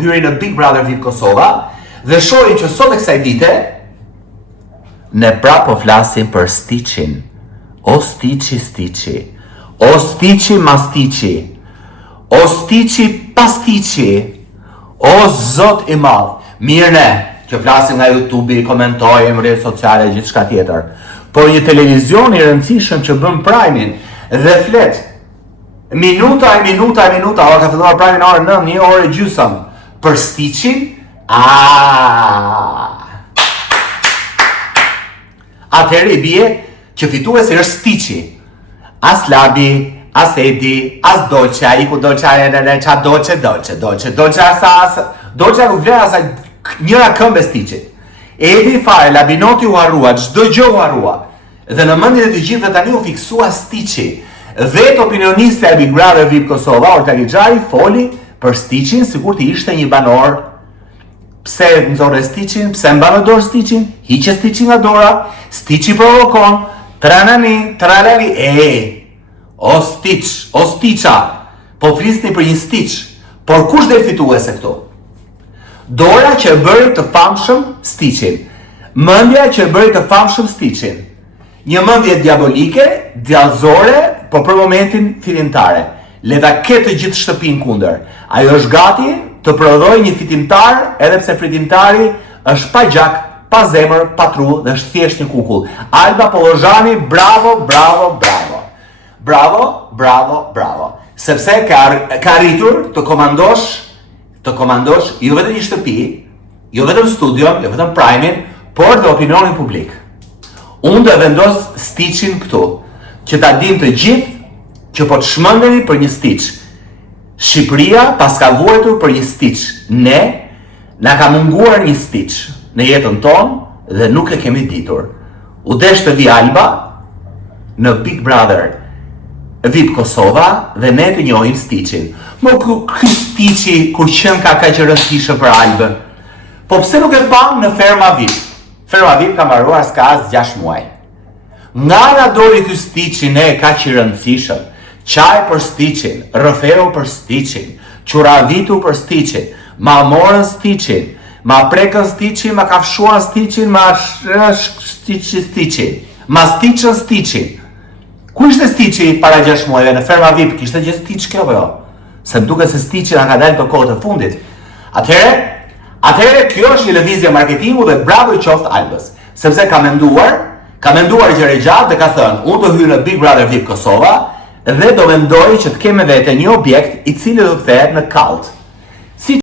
hyri në Big Brother VIP Kosova dhe shohim që sot e kësaj dite ne pra po flasim për Stiqin. O Stiqi, o Stiqi Mastiqi, o Stiqi Pastiqi, o Zot i madh. Mirë ne, që flasim nga YouTube, komentojmë rrjetet sociale, gjithë shka tjetër. Por një televizion i rëndësishëm që bën Prime-in dhe flet minuta, o ka filluar Prime-in orën 9, 1 orë e gjysmë për Stiqin, atëherë i bie që fituesi është Stiqi. As Labi, as Edi, as Dolce, ai ku Dolce nuk vlen asaj njëra këmbë Stiqit. Edi fare, Labinoti u harrua, çdo gjë u harrua. Dhe në mendjen e të gjithëve tani u fiksua Stiqi. Vetë opinionistja e Big Brother VIP Kosova, Olta Lixhari, foli për Stiqin sikur të ishte një banor. Pse nxorre Stiqin? Pse mban në dorë Stiqin? Hiqe Stiqin nga dora, Stiqi provokon, tranani, o Stiq, o Stiqa, po flisni për një Stiq, por kush dhe fituese këtu? Dora që e bëri të famshëm Stiqin, mendja që e bëri të famshëm Stiqin, një mendje diabolike, djallëzore, po për momentin fitimtare. Le ta ketë të gjithë shtëpinë kundër. Ajo është gati të prodhojë një fitimtar, edhe pse fitimtari është pa gjak, pa zemër, pa tru dhe është thjesht një kukull. Alba Pollozhani, bravo. Sepse ka arritur të komandosh jo vetëm një shtëpi, jo vetëm studion, jo vetëm Prime-in, por dhe opinionin publik. Unë do vendos Stiqin këtu, që ta dim të gjithë që po të shmendeni për një Stiq. Shqipëria pas ka vuajtur për një Stiq. Ne na ka munguar një Stiq në jetën tonë dhe nuk e kemi ditur. U desh të vi Alba në Big Brother VIP Kosova dhe ne të njohim Stiqin. Mo ky Stiqi kur qen ka kaq rëndësishëm për Albën. Po pse nuk e pam në Ferma VIP? Ferma VIP ka mbaruar s'ka as 6 muaj. Nga doli ky Stiqi ne kaq i rëndësishëm. Qaj për Stiqin, rëfeu për Stiqin, quravitu për Stiqin, ma morën Stiqin, ma prekën Stiqin, ma kafshuan Stiqin, ma Stiqin, ma stiqën Stiqin. Ku ishte Stiqi para 6 muajve në Ferma VIP? Kishte gjë Stiq kjo apo jo? Se më duket se Stiqi na ka dalë të kohë të fundit. Atëherë kjo është një lëvizje marketingu dhe bravo i qoftë Albës, sepse ka menduar gjëra gjatë dhe ka thënë, unë do hyj në Big Brother VIP Kosova dhe do mendoj që të kemë vete një objekt i cili do të kthehet në kalt.